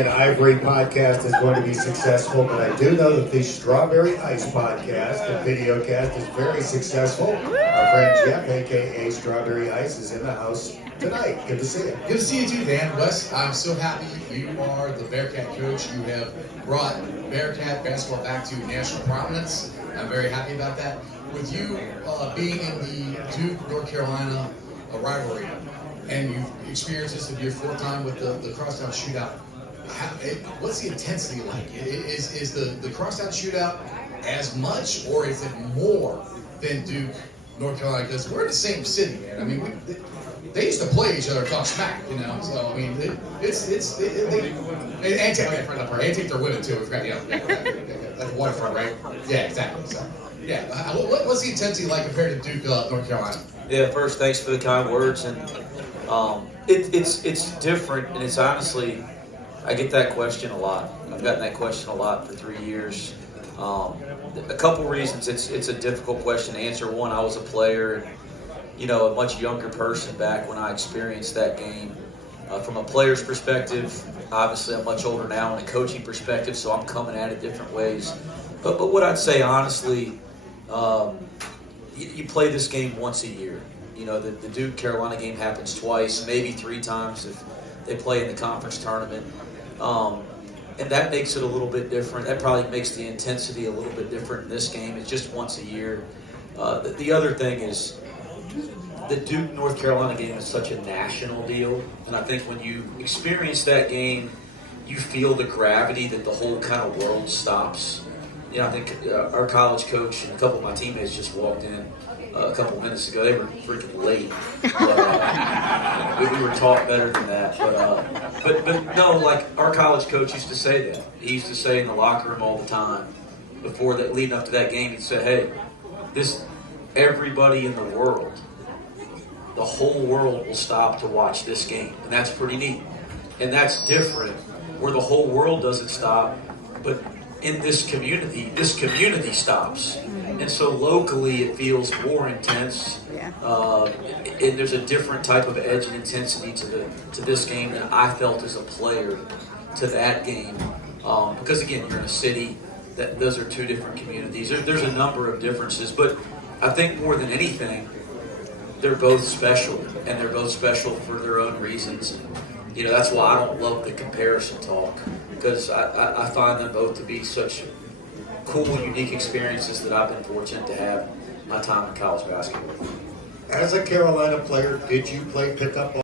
An Ivory podcast is going to be successful, but I do know that the Strawberry Ice podcast, the video cast, is very successful. Our friend Jeff, aka Strawberry Ice, is in the house tonight. Good to see you. Good to see you too, Dan. Wes, I'm so happy you are the Bearcat coach. You have brought Bearcat basketball back to national prominence. I'm very happy about that. With you being in the Duke, North Carolina rivalry, and you've experienced this to be your fourth time with the crosstown shootout, what's the intensity like? Is the crosstown shootout as much, or is it more than Duke, North Carolina? Because we're in the same city, man. I mean, they used to play each other, talk smack, you know. So I mean, and take their women too. Like waterfront, right? Yeah, exactly. So, yeah. What's the intensity like compared to Duke, North Carolina? Yeah. First, thanks for the kind words, and it's different, and it's honestly, I get that question a lot. I've gotten that question a lot for 3 years. A couple reasons it's a difficult question to answer. One, I was a player, and a much younger person back when I experienced that game. From a player's perspective, obviously I'm much older now, and a coaching perspective, so I'm coming at it different ways. But what I'd say honestly, you play this game once a year. The Duke Carolina game happens twice, maybe 3 times if they play in the conference tournament. And that makes it a little bit different. That probably makes the intensity a little bit different in this game. It's just once a year. The other thing is the Duke North Carolina game is such a national deal. And I think when you experience that game, you feel the gravity that the whole kind of world stops. I think our college coach and a couple of my teammates just walked in a couple of minutes ago. They were freaking late. But, we were taught better than that. But no, like our college coach used to say that. He used to say in the locker room all the time before that, leading up to that game, he'd say, hey, everybody in the world, the whole world will stop to watch this game. And that's pretty neat. And that's different where the whole world doesn't stop, but in this community stops. And so locally it feels more intense. And there's a different type of edge and intensity to this game than I felt as a player to that game. Because again, you're in a city, those are 2 different communities. There's a number of differences, but I think more than anything, they're both special, and they're both special for their own reasons. And, that's why I don't love the comparison talk, because I find them both to be such cool, unique experiences that I've been fortunate to have my time in college basketball. As a Carolina player, did you play pickup